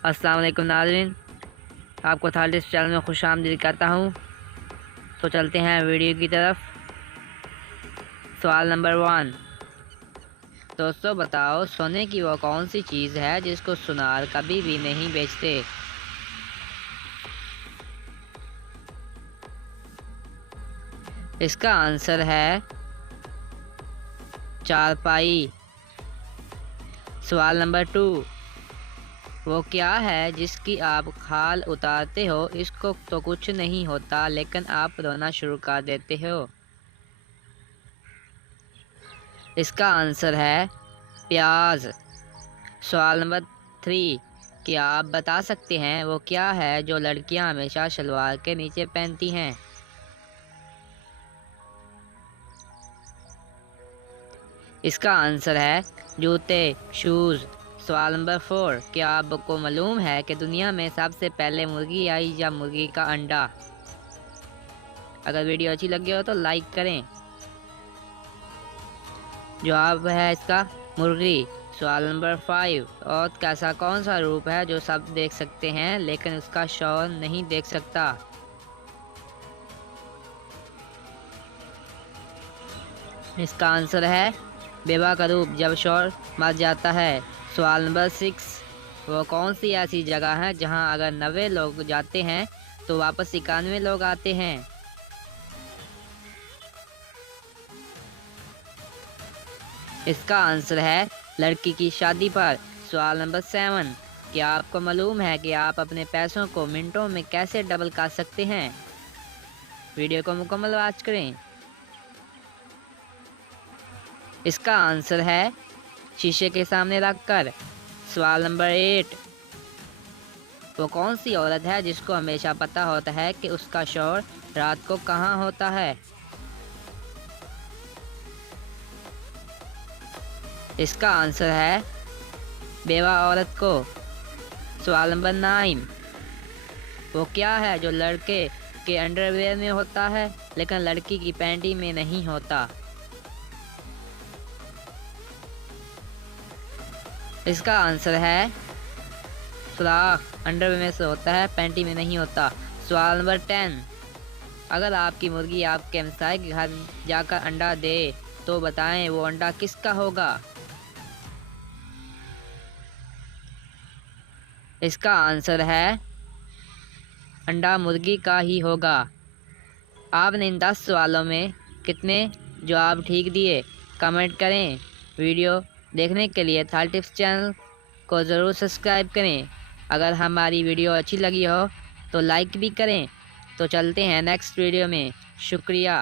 अस्सलाम वालेकुम नाज़रीन, आपको थालिस चैनल में खुशामदीद करता हूँ। तो चलते हैं वीडियो की तरफ। सवाल नंबर 1। दोस्तों बताओ, सोने की वो कौन सी चीज़ है जिसको सुनार कभी भी नहीं बेचते? इसका आंसर है चारपाई। सवाल नंबर 2। वो क्या है जिसकी आप खाल उतारते हो, इसको तो कुछ नहीं होता लेकिन आप रोना शुरू कर देते हो? इसका आंसर है प्याज। सवाल नंबर 3। क्या आप बता सकते हैं वो क्या है जो लड़कियां हमेशा शलवार के नीचे पहनती हैं? इसका आंसर है जूते, शूज़। सवाल नंबर 4। क्या आपको मालूम है कि दुनिया में सबसे पहले मुर्गी आई या मुर्गी का अंडा? अगर वीडियो अच्छी लगी हो तो लाइक करें। जवाब है इसका मुर्गी। सवाल नंबर 5। औरत का ऐसा कौन सा रूप है जो सब देख सकते हैं लेकिन उसका शौहर नहीं देख सकता? इसका आंसर है बेवा का रूप, जब शौहर मर जाता है। सवाल नंबर 6। वो कौन सी ऐसी जगह है जहां अगर 90 लोग जाते हैं तो वापस 91 लोग आते हैं? इसका आंसर है लड़की की शादी पर। सवाल नंबर 7। क्या आपको मालूम है कि आप अपने पैसों को मिनटों में कैसे डबल कर सकते हैं? वीडियो को मुकम्मल वॉच करें। इसका आंसर है शीशे के सामने रखकर। सवाल नंबर 8। वो कौन सी औरत है जिसको हमेशा पता होता है कि उसका शौहर रात को कहाँ होता है? इसका आंसर है बेवा औरत को। सवाल नंबर 9। वो क्या है जो लड़के के अंडरवेयर में होता है लेकिन लड़की की पैंटी में नहीं होता? इसका आंसर है सुराख। अंडरवेयर में से होता है, पैंटी में नहीं होता। सवाल नंबर 10। अगर आपकी मुर्गी आपके हमसाये के घर जाकर अंडा दे तो बताएं वो अंडा किसका होगा? इसका आंसर है अंडा मुर्गी का ही होगा। आपने इन 10 सवालों में कितने जवाब ठीक दिए, कमेंट करें। वीडियो देखने के लिए थाल टिप्स चैनल को ज़रूर सब्सक्राइब करें। अगर हमारी वीडियो अच्छी लगी हो तो लाइक भी करें। तो चलते हैं नेक्स्ट वीडियो में। शुक्रिया।